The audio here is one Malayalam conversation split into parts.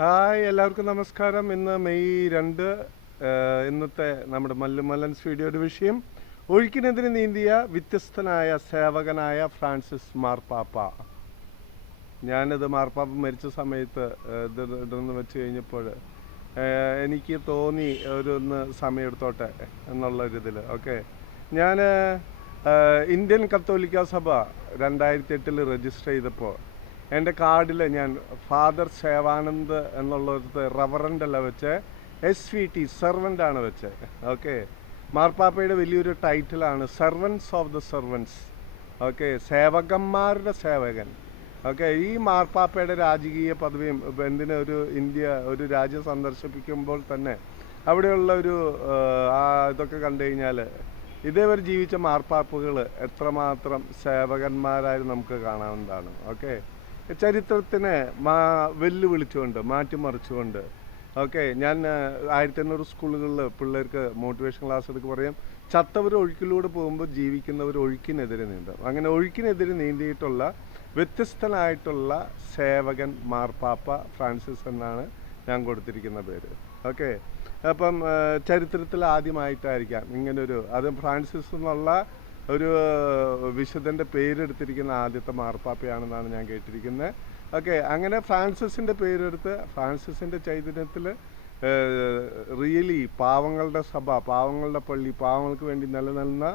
ഹായ് എല്ലാവർക്കും നമസ്കാരം. ഇന്ന് മെയ് രണ്ട് ഇന്നത്തെ നമ്മുടെ മല്ലുമല്ലൻ സ്റ്റുഡിയോയുടെ വിഷയം ഒഴുക്കിനെതിരെ നീന്തിയ വ്യത്യസ്തനായ സേവകനായ ഫ്രാൻസിസ് മാർപ്പാപ്പ. ഞാനിത് മാർപ്പാപ്പ മരിച്ച സമയത്ത് ഇത് ഇതെന്ന് വെച്ച് കഴിഞ്ഞപ്പോൾ എനിക്ക് തോന്നി ഒരു ഒന്ന് സമയമെടുത്തോട്ടെ എന്നുള്ളൊരിതിൽ ഓക്കെ. ഞാൻ ഇന്ത്യൻ കത്തോലിക്ക സഭ രണ്ടായിരത്തി എട്ടിൽ രജിസ്റ്റർ ചെയ്തപ്പോൾ എന്റെ കാർഡിൽ ഞാൻ ഫാദർ സേവാനന്ദ് എന്നുള്ളൊരു റവറന്റ് അല്ല വെച്ച്. എസ് വി ടി സെർവന്റ് ആണ് വെച്ചത് ഓക്കെ മാർപ്പാപ്പയുടെ വലിയൊരു ടൈറ്റിലാണ് servants of the servants okay സേവകന്മാരുടെ സേവകൻ. ഓക്കെ ഈ മാർപ്പാപ്പയുടെ രാജകീയ പദവിയും എന്തിനെ ഒരു ഇന്ത്യ ഒരു രാജ്യം സന്ദർശിപ്പിക്കുമ്പോൾ തന്നെ അവിടെയുള്ള ഒരു ഇതൊക്കെ കണ്ടു കഴിഞ്ഞാൽ ഇതേവരെ ജീവിച്ച മാർപ്പാപ്പുകൾ എത്രമാത്രം സേവകന്മാരായി നമുക്ക് കാണാവുന്നതാണ്. ഓക്കെ ചരിത്രത്തിനെ മാ വെല്ലുവിളിച്ചുകൊണ്ട് മാറ്റിമറിച്ചുകൊണ്ട്. ഓക്കെ ഞാൻ ആയിരത്തി എണ്ണൂറ് സ്കൂളുകളിൽ പിള്ളേർക്ക് മോട്ടിവേഷൻ ക്ലാസ് എടുക്കുക പറയാം. ചത്തവർ ഒഴുക്കിലൂടെ പോകുമ്പോൾ ജീവിക്കുന്നവർ ഒഴുക്കിനെതിരെ നീന്തും. അങ്ങനെ ഒഴുക്കിനെതിരെ നീന്തിയിട്ടുള്ള വ്യത്യസ്തനായിട്ടുള്ള സേവകൻ മാർപ്പാപ്പ ഫ്രാൻസിസ് എന്നാണ് ഞാൻ കൊടുത്തിരിക്കുന്ന പേര്. ഓക്കെ അപ്പം ചരിത്രത്തിൽ ആദ്യമായിട്ടായിരിക്കാം ഇങ്ങനൊരു അത് ഫ്രാൻസിസ് എന്നുള്ള ഒരു വിശുദ്ധന്റെ പേരെടുത്തിരിക്കുന്ന ആദ്യത്തെ മാർപ്പാപ്പയാണെന്നാണ് ഞാൻ കേട്ടിരിക്കുന്നത്. ഓക്കെ അങ്ങനെ ഫ്രാൻസിസിന്റെ പേരെടുത്ത് ഫ്രാൻസിസിന്റെ ചൈതന്യത്തിൽ റിയലി പാവങ്ങളുടെ സഭ പാവങ്ങളുടെ പള്ളി പാവങ്ങൾക്ക് വേണ്ടി നിലനിന്ന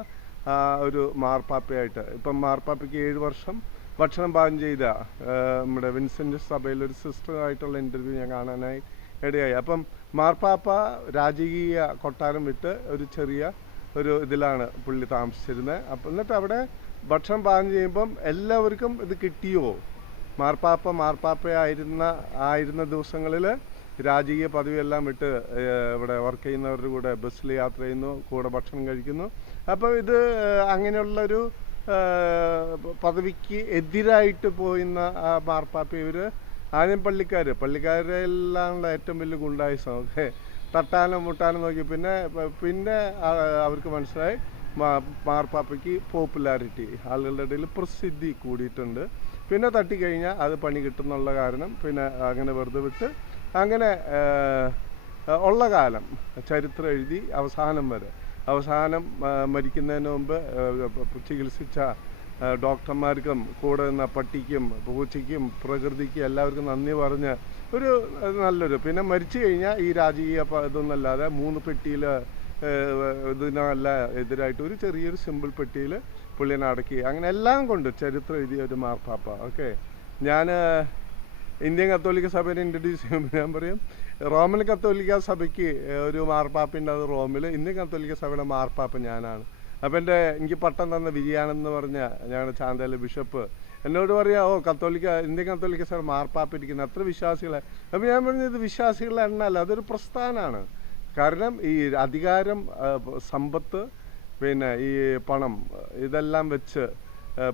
ആ, ഒരു മാർപ്പാപ്പയായിട്ട്. ഇപ്പം മാർപ്പാപ്പയ്ക്ക് ഏഴ് വർഷം ഭക്ഷണം പാകം ചെയ്ത നമ്മുടെ വിൻസെന്റ് സഭയിൽ ഒരു സിസ്റ്ററായിട്ടുള്ള ഇന്റർവ്യൂ ഞാൻ കാണാനായി ഇടയായി. അപ്പം മാർപ്പാപ്പ രാജകീയ കൊട്ടാരം വിട്ട് ഒരു ചെറിയ ഒരു ഇതിലാണ് പുള്ളി താമസിച്ചിരുന്നത് അപ്പം എന്നിട്ട് അവിടെ ഭക്ഷണം പാകം ചെയ്യുമ്പം എല്ലാവർക്കും ഇത് കിട്ടിയോ? മാർപ്പാപ്പ മാർപ്പാപ്പയായിരുന്ന ആയിരുന്ന ദിവസങ്ങളിൽ രാജകീയ പദവിയെല്ലാം വിട്ട് ഇവിടെ വർക്ക് ചെയ്യുന്നവരുടെ കൂടെ ബസ്സിൽ യാത്ര ചെയ്യുന്നു കൂടെ ഭക്ഷണം കഴിക്കുന്നു. അപ്പോൾ ഇത് അങ്ങനെയുള്ളൊരു പദവിക്ക് എതിരായിട്ട് പോയിന്ന ആ മാർപ്പാപ്പ ഇവർ ആദ്യം പള്ളിക്കാർ പള്ളിക്കാരെല്ലാം ഏറ്റവും വലിയ ഗുണ്ടായുസം. ഓക്കെ. തട്ടാനും മുട്ടാനും നോക്കി. പിന്നെ പിന്നെ അവർക്ക് മനസ്സിലായി മാർപ്പാപ്പയ്ക്ക് പോപ്പുലാരിറ്റി ആളുകളുടെ ഇടയിൽ പ്രസിദ്ധി കൂടിയിട്ടുണ്ട്. പിന്നെ തട്ടിക്കഴിഞ്ഞാൽ അത് പണി കിട്ടുന്നുള്ള കാരണം പിന്നെ അങ്ങനെ വെറുതെ വിട്ട് അങ്ങനെ ഉള്ള കാലം ചരിത്രം എഴുതി അവസാനം വരെ. അവസാനം മരിക്കുന്നതിന് മുമ്പ് ചികിത്സിച്ച ഡോക്ടർമാർക്കും കൂടെ നിന്ന പട്ടിക്കും പൂച്ചയ്ക്കും പ്രകൃതിക്കും എല്ലാവർക്കും നന്ദി പറഞ്ഞ് ഒരു നല്ലൊരു പിന്നെ മരിച്ചു കഴിഞ്ഞാൽ ഈ രാജകീയ ഇതൊന്നല്ലാതെ മൂന്ന് പെട്ടിയിൽ ഇതിനല്ല എതിരായിട്ട് ഒരു ചെറിയൊരു സിമ്പിൾ പെട്ടിയിൽ പുള്ളിനെ അടക്കി. അങ്ങനെ എല്ലാം കൊണ്ട് ചരിത്രം എഴുതിയ ഒരു മാർപ്പാപ്പ ഓക്കെ? ഞാൻ ഇന്ത്യൻ കത്തോലിക്ക സഭയെ ഇൻട്രൊഡ്യൂസ് ചെയ്യുമ്പോൾ ഞാൻ പറയും റോമൻ കത്തോലിക്ക സഭയ്ക്ക് ഒരു മാർപ്പാപ്പിന്റെ അത് റോമിൽ ഇന്ത്യൻ കത്തോലിക്ക സഭയുടെ മാർപ്പാപ്പ ഞാനാണ്. അപ്പം എന്റെ എനിക്ക് പട്ടം തന്ന വിജയാണെന്ന് പറഞ്ഞ ഞങ്ങളുടെ ചാന്തയിലെ ബിഷപ്പ്. എന്നോട് പറയാ ഓ കത്തോലിക്ക ഇന്ത്യൻ കത്തോലിക്ക സഭ മാർപ്പാപ്പിരിക്കുന്ന. അത്ര വിശ്വാസികളെ. അപ്പം ഞാൻ പറഞ്ഞത് വിശ്വാസികളുടെ എണ്ണല്ല അതൊരു പ്രസ്ഥാനമാണ്. കാരണം ഈ അധികാരം സമ്പത്ത് പിന്നെ ഈ പണം ഇതെല്ലാം വെച്ച്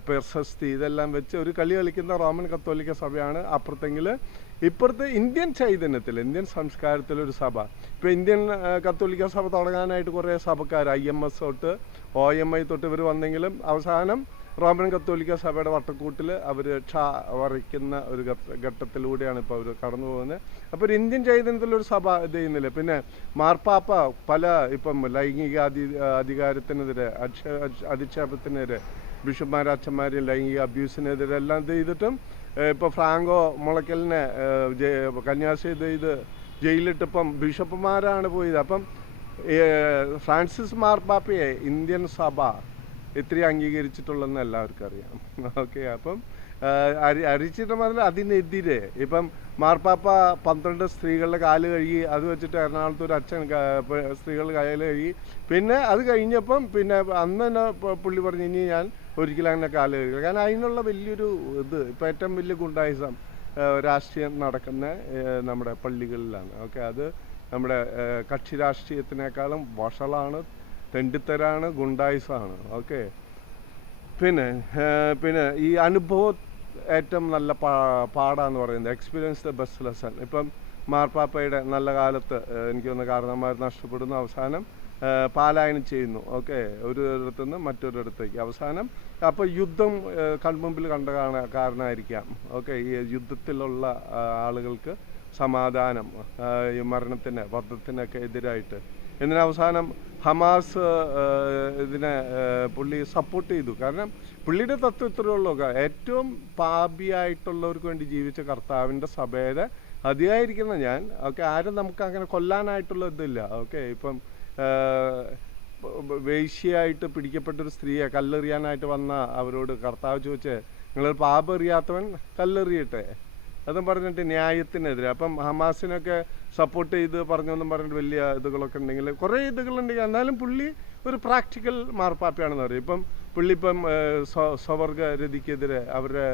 പ്രശസ്തി ഇതെല്ലാം വെച്ച് ഒരു കളി കളിക്കുന്ന റോമൻ കത്തോലിക്ക സഭയാണ് അപ്പുറത്തെങ്കിൽ ഇപ്പുറത്തെ ഇന്ത്യൻ ചൈതന്യത്തിൽ ഇന്ത്യൻ സംസ്കാരത്തിലൊരു സഭ. ഇപ്പോൾ ഇന്ത്യൻ കത്തോലിക്ക സഭ തുടങ്ങാനായിട്ട് കുറേ സഭക്കാർ ഐ എം എസ് തൊട്ട് ഒ എം ഐ തൊട്ട് ഇവർ വന്നെങ്കിലും അവസാനം റോമൻ കത്തോലിക്ക സഭയുടെ വട്ടക്കൂട്ടിൽ അവർ ക്ഷ വരയ്ക്കുന്ന ഒരു ഘട്ടത്തിലൂടെയാണ് ഇപ്പോൾ അവർ കടന്നു പോകുന്നത്. അപ്പോൾ ഒരു ഇന്ത്യൻ ചൈതന്യത്തിലൊരു സഭ ഇത് ചെയ്യുന്നില്ല. പിന്നെ മാർപ്പാപ്പ പല ഇപ്പം ലൈംഗിക അധി അധികാരത്തിനെതിരെ അധിക്ഷേപത്തിനെതിരെ ബിഷപ്പ്മാർ അച്ഛന്മാരെയും ലൈംഗിക അബ്യൂസിനെതിരെ എല്ലാം ഇത് ചെയ്തിട്ടും ഇപ്പോൾ ഫ്രാങ്കോ മുളയ്ക്കലിനെ കന്യാസി ഇത് ജയിലിട്ടിപ്പം ബിഷപ്പുമാരാണ് പോയത്. അപ്പം ഫ്രാൻസിസ് മാർപ്പാപ്പയെ ഇന്ത്യൻ സഭ ഇത്രയും അംഗീകരിച്ചിട്ടുള്ളതെന്ന് എല്ലാവർക്കും അറിയാം. ഓക്കെ അപ്പം അരി അരിച്ചിട്ട് മാത്രമല്ല അതിനെതിരെ ഇപ്പം മാർപ്പാപ്പ പന്ത്രണ്ട് സ്ത്രീകളുടെ കാൽ കഴുകി അത് വെച്ചിട്ട് എറണാകുളത്ത് ഒരു അച്ഛൻ സ്ത്രീകളുടെ കാൽ കഴുകി. പിന്നെ അത് കഴിഞ്ഞപ്പം പിന്നെ അന്ന് തന്നെ പുള്ളി പറഞ്ഞു ഇനി ഞാൻ ഒരിക്കലും അങ്ങനെ കാൽ കഴുകില്ല. കാരണം അതിനുള്ള വലിയൊരു ഇത് ഇപ്പം ഏറ്റവും വലിയ ഗുണ്ടായിസം രാഷ്ട്രീയം നടക്കുന്ന നമ്മുടെ പള്ളികളിലാണ്. ഓക്കെ അത് നമ്മുടെ കക്ഷി രാഷ്ട്രീയത്തിനേക്കാളും വഷളാണ് തെണ്ടിത്തരാണ് ഗുണ്ടായുസാണ്. ഓക്കെ. പിന്നെ പിന്നെ ഈ അനുഭവം ഏറ്റവും നല്ല പാ പാടാന്ന് പറയുന്നത് എക്സ്പീരിയൻസ് ദ ബെസ്റ്റ് ലെസൺ ഇപ്പം മാർപ്പാപ്പയുടെ നല്ല കാലത്ത് എനിക്ക് തോന്നുന്ന കാരണന്മാർ നഷ്ടപ്പെടുന്നു. അവസാനം പാലായനം ചെയ്യുന്നു. ഓക്കെ. ഒരു ഇടത്തു നിന്ന് മറ്റൊരിടത്തേക്ക്. അവസാനം അപ്പോൾ യുദ്ധം കൺമുമ്പിൽ കണ്ട കാണ കാരണമായിരിക്കാം ഓക്കെ. ഈ യുദ്ധത്തിലുള്ള ആളുകൾക്ക് സമാധാനം ഈ മരണത്തിന് വധത്തിനൊക്കെ എതിരായിട്ട് എന്തിനാ അവസാനം ഹമാസ് ഇതിനെ പുള്ളി സപ്പോർട്ട് ചെയ്തു. കാരണം പുള്ളിയുടെ തത്വം ഇത്രയേ ഉള്ളൂ. ക- ഏറ്റവും പാപിയായിട്ടുള്ളവർക്ക് വേണ്ടി ജീവിച്ച കർത്താവിന്റെ സഭയുടെ അതിയായിരിക്കുന്ന ഞാൻ. ഓക്കെ ആരും നമുക്ക് അങ്ങനെ കൊല്ലാനായിട്ടുള്ള ഇതില്ല. ഓക്കെ ഇപ്പം വേശ്യയായിട്ട് പിടിക്കപ്പെട്ടൊരു സ്ത്രീയെ കല്ലെറിയാനായിട്ട് വന്ന അവരോട് കർത്താവ് ചോദിച്ചേ നിങ്ങൾ പാപം എറിയാത്തവൻ കല്ലെറിയട്ടെ? അതും പറഞ്ഞിട്ട് ന്യായത്തിനെതിരെ. അപ്പം ഹമാസിനൊക്കെ സപ്പോർട്ട് ചെയ്ത് പറഞ്ഞതെന്നും പറഞ്ഞിട്ട് വലിയ ഇതുകളൊക്കെ ഉണ്ടെങ്കിൽ കുറേ ഇതുകളുണ്ടെങ്കിൽ എന്നാലും പുള്ളി ഒരു പ്രാക്ടിക്കൽ മാർപ്പാപ്പയാണെന്ന് പറയും. ഇപ്പം പുള്ളി ഇപ്പം സ്വവർഗരതിക്കെതിരെ സ്വ- സ്വവർഗ രതിക്കെതിരെ അവരുടെ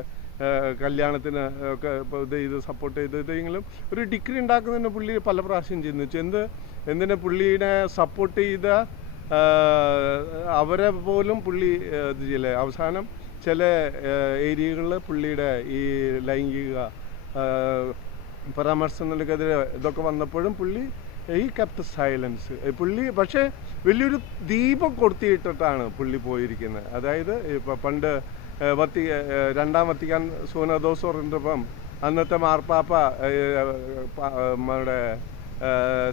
കല്യാണത്തിന് ഒക്കെ ഇത് ചെയ്ത് സപ്പോർട്ട് ചെയ്തതെങ്കിലും ഒരു ഡിഗ്രി ഉണ്ടാക്കുന്നതിന് പുള്ളി പല പ്രാവശ്യം ചിന്തിച്ചു എന്ത് എന്തിനെ പുള്ളീനെ സപ്പോർട്ട് ചെയ്ത അവരെ പോലും പുള്ളി ഇത് ചെയ്യില്ലേ? അവസാനം ചില ഏരിയകളിൽ പുള്ളിയുടെ ഈ ലൈംഗിക പരാമർശങ്ങൾക്കെതിരെ ഇതൊക്കെ വന്നപ്പോഴും പുള്ളി ഈ കപ്റ്റ് സൈലൻസ് പുള്ളി പക്ഷേ വലിയൊരു ദീപം കൊടുത്തിട്ടിട്ടാണ് പുള്ളി പോയിരിക്കുന്നത് അതായത് ഇപ്പം പണ്ട് വത്തി രണ്ടാം വത്തിക്കാൻ സൂനദോസ് പറഞ്ഞപ്പം അന്നത്തെ മാർപ്പാപ്പ നമ്മുടെ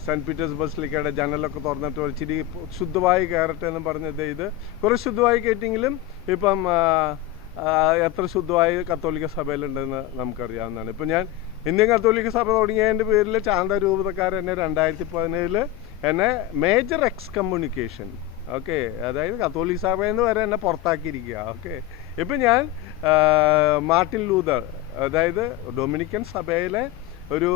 സെന്റ് പീറ്റേഴ്സ് ബസിലിക്കയുടെ ജനലൊക്കെ തുറന്നിട്ട് ഒരു ഇച്ചിരി ശുദ്ധമായി കയറട്ടെ എന്ന് പറഞ്ഞത് ഇത് കുറേ ശുദ്ധമായി കയറ്റിയെങ്കിലും ഇപ്പം എത്ര ശുദ്ധമായി കത്തോലിക്ക സഭയിലുണ്ടെന്ന് നമുക്കറിയാവുന്നതാണ്. ഇപ്പം ഞാൻ ഇന്ത്യൻ കത്തോലിക്ക സഭ തുടങ്ങിയതിന്റെ പേരിൽ ചാന്ത രൂപതക്കാർ എന്നെ രണ്ടായിരത്തി പതിനേഴിൽ എന്നെ മേജർ എക്സ് കമ്മ്യൂണിക്കേഷൻ ഓക്കെ അതായത് കത്തോലിക്ക സഭയിൽ നിന്ന് വരെ എന്നെ പുറത്താക്കിയിരിക്കുക ഓക്കെ ഇപ്പം ഞാൻ മാർട്ടിൻ ലൂതർ അതായത് ഡൊമിനിക്കൻ സഭയിലെ ഒരു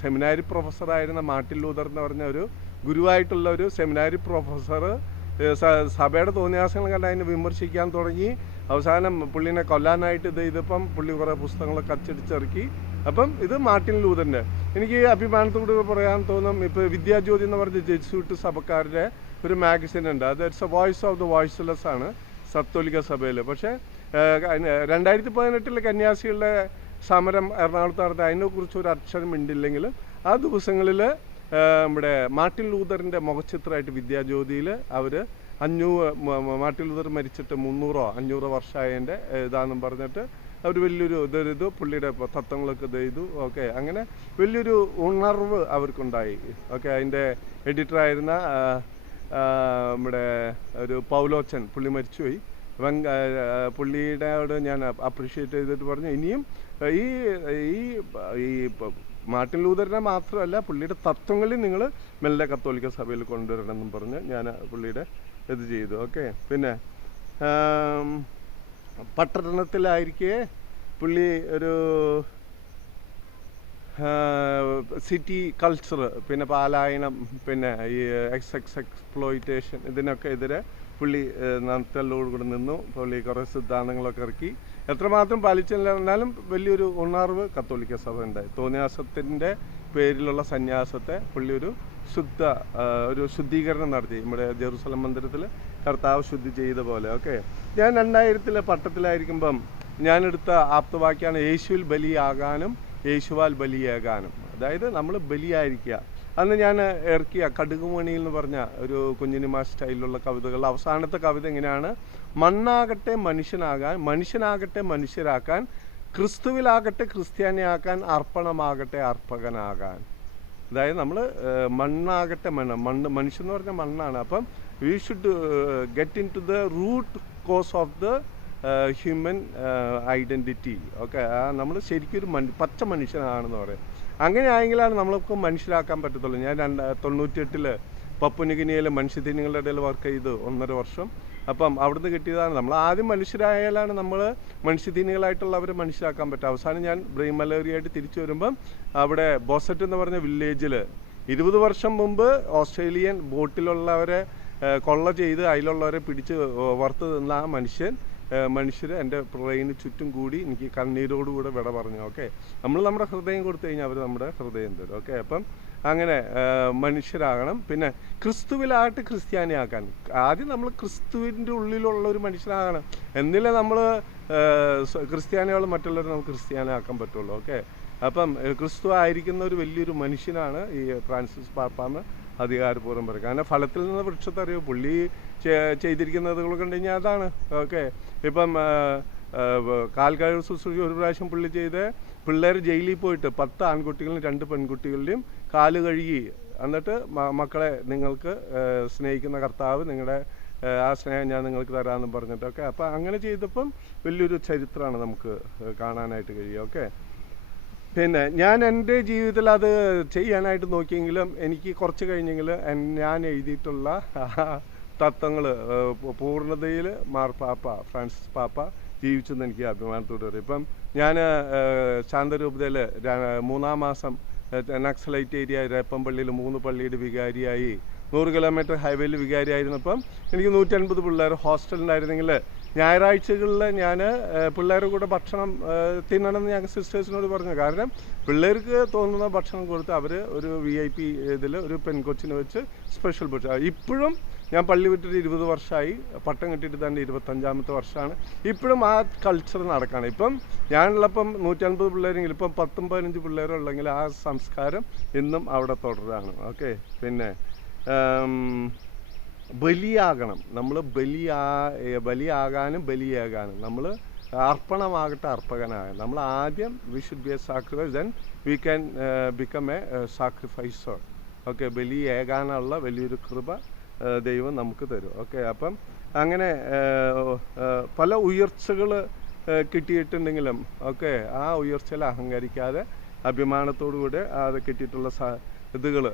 സെമിനാരി പ്രൊഫസറായിരുന്ന മാർട്ടിൻ ലൂതർ എന്ന് പറഞ്ഞ ഒരു ഗുരുവായിട്ടുള്ള ഒരു സെമിനാരി പ്രൊഫസർ സഭയുടെ തോന്നിയാസങ്ങൾ കണ്ട് അതിനെ വിമർശിക്കാൻ തുടങ്ങി. അവസാനം പുള്ളിനെ കൊല്ലാനായിട്ട് ഇത് ഇതിപ്പം പുള്ളി കുറേ പുസ്തകങ്ങളൊക്കെ അച്ചടിച്ചിറക്കി. അപ്പം ഇത് മാർട്ടിൻ ലൂതന്റെ എനിക്ക് അഭിമാനത്തോട് പറയാൻ തോന്നും ഇപ്പോൾ വിദ്യാജ്യോതി എന്ന് പറഞ്ഞ ജെസ്യൂട്ട് സഭക്കാരുടെ ഒരു മാഗസിൻ ഉണ്ട്. അത് it's a voice of the voiceless ആണ് സത്തോലിക സഭയിൽ പക്ഷേ രണ്ടായിരത്തി പതിനെട്ടിൽ കന്യാസികളുടെ സമരം എറണാകുളത്ത് നടത്തി അതിനെക്കുറിച്ച് ഒരു അക്ഷരം ഉണ്ടില്ലെങ്കിലും ആ ദിവസങ്ങളിൽ നമ്മുടെ മാർട്ടിൻ ലൂതറിന്റെ മുഖച്ചിത്രമായിട്ട് വിദ്യാജ്യോതിയിൽ അവർ അഞ്ഞൂറ് മാർട്ടിൻ ലൂതർ മരിച്ചിട്ട് മുന്നൂറോ അഞ്ഞൂറോ വർഷമായതിന്റെ ഇതാണെന്നും പറഞ്ഞിട്ട് അവർ വലിയൊരു ഇതെഴുതു ഇത് പുള്ളിയുടെ തത്വങ്ങളൊക്കെ ഇത് ചെയ്തു ഓക്കെ. അങ്ങനെ വലിയൊരു ഉണർവ് അവർക്കുണ്ടായി. ഓക്കെ അതിന്റെ എഡിറ്ററായിരുന്ന നമ്മുടെ ഒരു പൗലോച്ചൻ പുള്ളി മരിച്ചുപോയി. അപ്പം പുള്ളിയോട് ഞാൻ അപ്രീഷിയേറ്റ് ചെയ്തിട്ട് പറഞ്ഞു ഇനിയും ഈ ഈ മാർട്ടിൻ ലൂതറിനെ മാത്രമല്ല പുള്ളിയുടെ തത്വങ്ങളിൽ നിങ്ങൾ മെല്ലെ കത്തോലിക്ക സഭയിൽ കൊണ്ടുവരണം എന്നും പറഞ്ഞ് ഞാൻ പുള്ളിയുടെ ഇത് ചെയ്തു. ഓക്കെ പിന്നെ പട്ടണത്തിലായിരിക്കെ പുള്ളി ഒരു സിറ്റി കൾച്ചർ പിന്നെ പാലായനം പിന്നെ ഈ എക്സ് എക്സ് എക്സ്പ്ലോയിറ്റേഷൻ ഇതിനൊക്കെ എതിരെ പുള്ളി നടത്തലോടുകൂടി നിന്നു. പുള്ളി കുറേ സിദ്ധാന്തങ്ങളൊക്കെ ഇറക്കി. എത്രമാത്രം പാലിച്ചില്ല എന്നാലും വലിയൊരു ഉണർവ് കത്തോലിക്ക സഭ ഉണ്ടായി. തോന്നിയാസത്തിന്റെ പേരിലുള്ള സന്യാസത്തെ പുള്ളി ഒരു ശുദ്ധ ഒരു ശുദ്ധീകരണം നടത്തി. നമ്മുടെ ജെറുസലം മന്ദിരത്തിൽ കർത്താവ് ശുദ്ധി ചെയ്ത പോലെ. ഓക്കെ? ഞാൻ രണ്ടായിരത്തിലെ പട്ടത്തിലായിരിക്കുമ്പം ഞാനെടുത്ത ആപ്തവാക്യാണ് യേശുവിൽ ബലിയാകാനും യേശുവാൽ ബലിയാകാനും. അതായത് നമ്മൾ ബലിയായിരിക്കുക. അന്ന് ഞാൻ ഇറക്കിയ കടുകുമണിയിൽ എന്ന് പറഞ്ഞ ഒരു കുഞ്ഞിനിമാ സ്റ്റൈലിലുള്ള കവിതകൾ അവസാനത്തെ കവിത എങ്ങനെയാണ്? മണ്ണാകട്ടെ മനുഷ്യനാകാൻ മനുഷ്യനാകട്ടെ മനുഷ്യരാക്കാൻ ക്രിസ്തുവിലാകട്ടെ ക്രിസ്ത്യാനിയാക്കാൻ അർപ്പണമാകട്ടെ അർപ്പകനാകാൻ. അതായത് നമ്മൾ മണ്ണാകട്ടെ മണ്ണ് മണ്ണ് മനുഷ്യൻ എന്ന് പറഞ്ഞാൽ മണ്ണാണ്. അപ്പം we should get into the root cause of the human identity okay നമ്മൾ ശരിക്കും ഒരു പച്ച മനുഷ്യനാണെന്ന് പറയും. അങ്ങനെ ആയെങ്കിലാണ് നമ്മൾക്ക് മനസ്സിലാക്കാൻ പറ്റത്തുള്ളൂ. ഞാൻ രണ്ട് തൊണ്ണൂറ്റിയെട്ടിൽ പപ്പുനിഗിനിയിലെ മനുഷ്യദിനങ്ങളുടെ ഇടയിൽ വർക്ക് ചെയ്ത് ഒന്നര വർഷം. അപ്പം അവിടുന്ന് കിട്ടിയതാണ്. നമ്മൾ ആദ്യം മനുഷ്യരായാലാണ് നമ്മൾ മനുഷ്യത്തിനികളായിട്ടുള്ളവരെ മനസ്സിലാക്കാൻ പറ്റുക. അവസാനം ഞാൻ ബ്രെയിൻ മലേറിയായിട്ട് തിരിച്ചു വരുമ്പം അവിടെ ബോസറ്റ് എന്ന് പറഞ്ഞ വില്ലേജിൽ ഇരുപത് വർഷം മുമ്പ് ഓസ്ട്രേലിയൻ ബോട്ടിലുള്ളവരെ കൊള്ള ചെയ്ത് അതിലുള്ളവരെ പിടിച്ച് വറുത്ത് തിന്ന ആ മനുഷ്യൻ മനുഷ്യർ എന്റെ ബ്രെയിന് ചുറ്റും കൂടി എനിക്ക് കണ്ണീരോടുകൂടെ വിട പറഞ്ഞു ഓക്കെ? നമ്മൾ നമ്മുടെ ഹൃദയം കൊടുത്തു കഴിഞ്ഞാൽ അവർ നമ്മുടെ ഹൃദയം തരും ഓക്കെ? അപ്പം അങ്ങനെ മനുഷ്യരാകണം. പിന്നെ ക്രിസ്തുവിലായിട്ട് ക്രിസ്ത്യാനിയാക്കാൻ. ആദ്യം നമ്മൾ ക്രിസ്തുവിന്റെ ഉള്ളിലുള്ള ഒരു മനുഷ്യനാകണം. എന്നില്ലേ നമ്മൾ ക്രിസ്ത്യാനികൾ മറ്റുള്ളവർ നമുക്ക് ക്രിസ്ത്യാനിയാക്കാൻ പറ്റുള്ളൂ ഓക്കെ? അപ്പം ക്രിസ്തു ആയിരിക്കുന്ന ഒരു വലിയൊരു മനുഷ്യനാണ് ഈ ഫ്രാൻസിസ് പാപ്പാന്ന് അധികാരപൂർവം പറയും കാരണം ഫലത്തിൽ നിന്ന് വൃക്ഷത്തെ അറിയോ പുള്ളി ചെയ്തിരിക്കുന്നത് കണ്ടു കഴിഞ്ഞാൽ അതാണ്. ഓക്കെ. ഇപ്പം കാൽ ആ, ശുശ്രൂഷ ഒരു പ്രാവശ്യം പുള്ളി ചെയ്ത് പിള്ളേർ ജയിലിൽ പോയിട്ട് പത്ത് ആൺകുട്ടികളും രണ്ട് പെൺകുട്ടികളുടെയും കാൽ കഴുകി. എന്നിട്ട് മക്കളെ നിങ്ങൾക്ക് സ്നേഹിക്കുന്ന കർത്താവ് നിങ്ങളുടെ ആ സ്നേഹം ഞാൻ നിങ്ങൾക്ക് തരാമെന്നും പറഞ്ഞിട്ടൊക്കെ അപ്പം അങ്ങനെ ചെയ്തപ്പം വലിയൊരു ചരിത്രമാണ് നമുക്ക് കാണാനായിട്ട് കഴിയുക. ഓക്കെ. പിന്നെ ഞാൻ എന്റെ ജീവിതത്തിൽ അത് ചെയ്യാനായിട്ട് നോക്കിയെങ്കിലും എനിക്ക് കുറച്ച് കഴിഞ്ഞെങ്കിൽ ഞാൻ എഴുതിയിട്ടുള്ള തത്വങ്ങൾ പൂർണതയിൽ പാപ്പ ഫ്രാൻസിസ് പാപ്പ ജീവിച്ചെന്ന് എനിക്ക് അഭിമാനത്തോടെ പറയും ഇപ്പം ഞാൻ ശാന്തരൂപതയിൽ മൂന്നാം മാസം നക്സലൈറ്റ് ഏരിയ രേപ്പമ്പള്ളിയിൽ മൂന്ന് പള്ളിയുടെ വികാരിയായി നൂറ് കിലോമീറ്റർ ഹൈവേയിൽ വികാരിയായിരുന്നപ്പം എനിക്ക് നൂറ്റൻപത് പിള്ളേർ ഹോസ്റ്റലിലായിരുന്നെങ്കിൽ ഞായറാഴ്ചകളിൽ ഞാൻ പിള്ളേരുടെ കൂടെ ഭക്ഷണം തിന്നണമെന്ന് ഞങ്ങൾ സിസ്റ്റേഴ്സിനോട് പറഞ്ഞു. കാരണം പിള്ളേർക്ക് തോന്നുന്ന ഭക്ഷണം കൊടുത്ത് അവർ ഒരു വി ഐ പി ഇതിൽ ഒരു പെൺകൊച്ചിന് വെച്ച് സ്പെഷ്യൽ ഭക്ഷണം ഇപ്പോഴും ഞാൻ പള്ളി വിട്ടിട്ട് ഇരുപത് വർഷമായി പട്ടം കിട്ടിയിട്ട് തന്നെ ഇരുപത്തഞ്ചാമത്തെ വർഷമാണ് ഇപ്പോഴും ആ കൾച്ചർ നടക്കുകയാണ് ഇപ്പം ഞാനുള്ളപ്പം നൂറ്റൻപത് പിള്ളേരെങ്കിലും ഇപ്പം പത്തും പതിനഞ്ച് പിള്ളേരുള്ളെങ്കിൽ ആ സംസ്കാരം ഇന്നും അവിടെ തുടരാണ്. ഓക്കെ? പിന്നെ ബലിയാകണം. നമ്മൾ ബലിയാ ബലിയാകാനും ബലിയാകാനും. നമ്മൾ അർപ്പണമാകട്ടെ അർപ്പകനാകാൻ. നമ്മൾ ആദ്യം we should be a sacrifice then we can become a sacrificer okay ബലിയേകാനുള്ള വലിയൊരു കൃപ ദൈവം നമുക്ക് തരും. ഓക്കെ അപ്പം അങ്ങനെ പല ഉയർച്ചകൾ കിട്ടിയിട്ടുണ്ടെങ്കിലും ഓക്കെ ആ ഉയർച്ചയിൽ അഹങ്കരിക്കാതെ അഭിമാനത്തോടു കൂടെ അത് കിട്ടിയിട്ടുള്ള ഇതുകൾ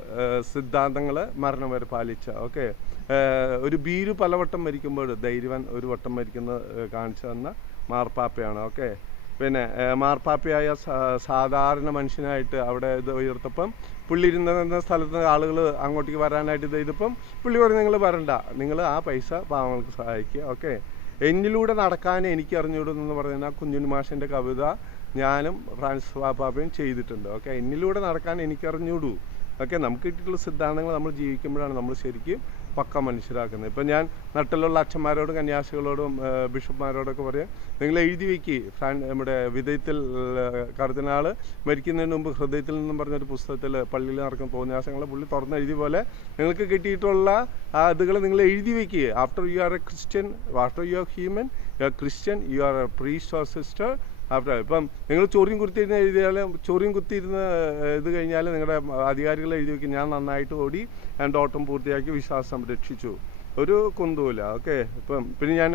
സിദ്ധാന്തങ്ങൾ മരണം വരെ പാലിച്ച. ഓക്കെ. ഒരു ഭീരു പലവട്ടം മരിക്കുമ്പോൾ ധൈര്യവാൻ ഒരു വട്ടം മരിക്കുന്നത് കാണിച്ചു തന്ന മാർപ്പാപ്പയാണ്. ഓക്കെ. പിന്നെ മാർപ്പാപ്പയായ സാധാരണ മനുഷ്യനായിട്ട് അവിടെ ഇത് ഉയർത്തപ്പം പുള്ളി ഇരുന്ന സ്ഥലത്ത് ആളുകൾ അങ്ങോട്ടേക്ക് വരാനായിട്ട് ചെയ്തപ്പം പുള്ളി പറഞ്ഞു നിങ്ങൾ വരണ്ട. നിങ്ങൾ ആ പൈസ പാവങ്ങൾക്ക് സഹായിക്കുക. ഓക്കെ. എന്നിലൂടെ നടക്കാൻ എനിക്ക് അറിഞ്ഞൂടെന്ന് പറയുന്ന ആ കുഞ്ഞുണ്ണി മാഷിന്റെ കവിത ഞാനും ഫ്രാൻസ് പാപ്പാപ്പയും ചെയ്തിട്ടുണ്ട്. ഓക്കെ. എന്നിലൂടെ നടക്കാൻ എനിക്ക് ഓക്കെ നമുക്ക് കിട്ടിയിട്ടുള്ള സിദ്ധാന്തങ്ങൾ നമ്മൾ ജീവിക്കുമ്പോഴാണ് നമ്മൾ ശരിക്കും പക്ക മനുഷ്യരാക്കുന്നത്. ഇപ്പം ഞാൻ നട്ടിലുള്ള അച്ഛന്മാരോടും കന്യാസികളോടും ബിഷപ്പ്മാരോടൊക്കെ പറയാം നിങ്ങൾ എഴുതി വെക്കി. ഫ്രാൻ നമ്മുടെ വിധേയത്തിൽ കർദിനാൾ മരിക്കുന്നതിന് മുമ്പ് ഹൃദയത്തിൽ നിന്നും പറഞ്ഞൊരു പുസ്തകത്തിൽ പള്ളിയിൽ നടക്കുന്ന തോന്നിയാസങ്ങളെ പുള്ളി തുറന്ന് എഴുതിയ പോലെ നിങ്ങൾക്ക് കിട്ടിയിട്ടുള്ള ആ ഇതുകൾ നിങ്ങൾ എഴുതി വയ്ക്കുക after you are a Christian after you are human you are Christian you are a priest or sister after ഇപ്പം നിങ്ങൾ ചോറിയും കുത്തിയിരുന്ന് എഴുതിയാൽ ചോറിയും കുത്തിയിരുന്ന് ഇത് കഴിഞ്ഞാൽ നിങ്ങളുടെ അധികാരികൾ എഴുതി വെക്കും ഞാൻ നന്നായിട്ട് ഓടി എന്റെ ഓട്ടം പൂർത്തിയാക്കി വിശ്വാസം രക്ഷിച്ചു ഒരു കുന്തൂല ഓക്കെ? ഇപ്പം പിന്നെ ഞാൻ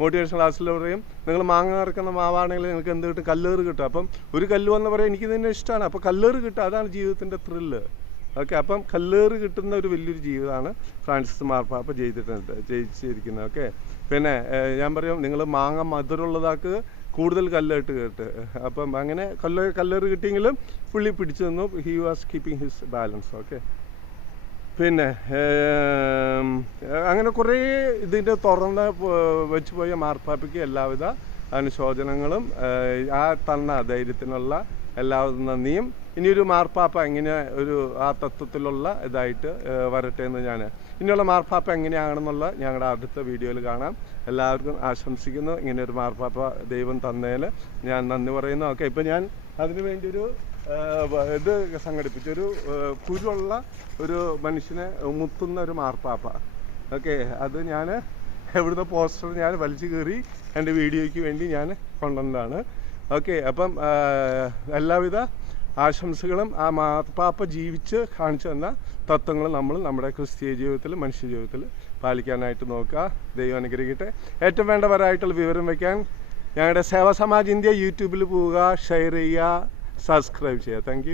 മോട്ടിവേഷൻ ക്ലാസ്സിൽ പറയും നിങ്ങൾ മാങ്ങ നിറക്കുന്ന മാവാണെങ്കിൽ നിങ്ങൾക്ക് എന്ത് കിട്ടും? കല്ലേറ് കിട്ടും. അപ്പം ഒരു കല്ല് വന്ന് പറയാം എനിക്ക് തന്നെ ഇഷ്ടമാണ്. അപ്പോൾ കല്ലേറ് കിട്ടും അതാണ് ജീവിതത്തിന്റെ ത്രില്ല് ഓക്കെ? അപ്പം കല്ലേറ് കിട്ടുന്ന ഒരു വലിയൊരു ജീവിതമാണ് ഫ്രാൻസിസ് മാർപ്പാപ്പ ചെയ്തിട്ടുണ്ട് ജയിച്ചിരിക്കുന്നത് ഓക്കെ? പിന്നെ ഞാൻ പറയും നിങ്ങൾ മാങ്ങ മധുരമുള്ളതാക്ക് കൂടുതൽ കല്ലായിട്ട് കേട്ട്. അപ്പം അങ്ങനെ കല്ല് കല്ലേറ് കിട്ടിയെങ്കിലും പുള്ളി പിടിച്ചു നിന്നു. He was keeping his balance okay പിന്നെ അങ്ങനെ കുറേ ഇതിന്റെ തുറന്ന് വെച്ച് പോയ മാർപ്പാപ്പയ്ക്ക് എല്ലാവിധ അനുശോചനങ്ങളും ആ തന്ന ധൈര്യത്തിനുള്ള എല്ലാവിധ നന്ദിയും. ഇനിയൊരു മാർപ്പാപ്പ എങ്ങനെ ഒരു ആ തത്വത്തിലുള്ള ഇതായിട്ട് വരട്ടെ എന്ന് ഞാൻ ഇനിയുള്ള മാർപ്പാപ്പ എങ്ങനെയാണെന്നുള്ള ഞങ്ങളുടെ അടുത്ത വീഡിയോയിൽ കാണാം. എല്ലാവർക്കും ആശംസിക്കുന്നു. ഇങ്ങനെ ഒരു മാർപ്പാപ്പ ദൈവം തന്നതിൽ ഞാൻ നന്ദി പറയുന്നു. ഓക്കെ ഇപ്പം ഞാൻ അതിനു വേണ്ടി ഒരു ഇത് സംഘടിപ്പിച്ചു ഒരു കുരുള്ള ഒരു മനുഷ്യനെ മുത്തുന്ന ഒരു മാർപ്പാപ്പ. ഓക്കെ അത് ഞാൻ എവിടുന്ന പോസ്റ്റർ ഞാൻ വലിച്ചു കയറി എന്റെ വീഡിയോയ്ക്ക് വേണ്ടി ഞാൻ കൊണ്ടുവന്നതാണ്. ഓക്കെ അപ്പം എല്ലാവിധ ആശംസകളും ആ മാർപ്പാപ്പ ജീവിച്ച് കാണിച്ചു തന്ന തത്വങ്ങൾ നമ്മൾ നമ്മുടെ ക്രിസ്തീയ ജീവിതത്തിൽ മനുഷ്യ ജീവിതത്തിൽ പാലിക്കാനായിട്ട് നോക്കുക. ദൈവം അനുഗ്രഹിക്കട്ടെ. ഏറ്റവും വേണ്ടവരായിട്ടുള്ള വിവരം വയ്ക്കാൻ ഞങ്ങളുടെ സേവാ സമാജ് ഇന്ത്യ യൂട്യൂബിൽ പോവുക ഷെയർ ചെയ്യുക സബ്സ്ക്രൈബ് ചെയ്യുക. താങ്ക്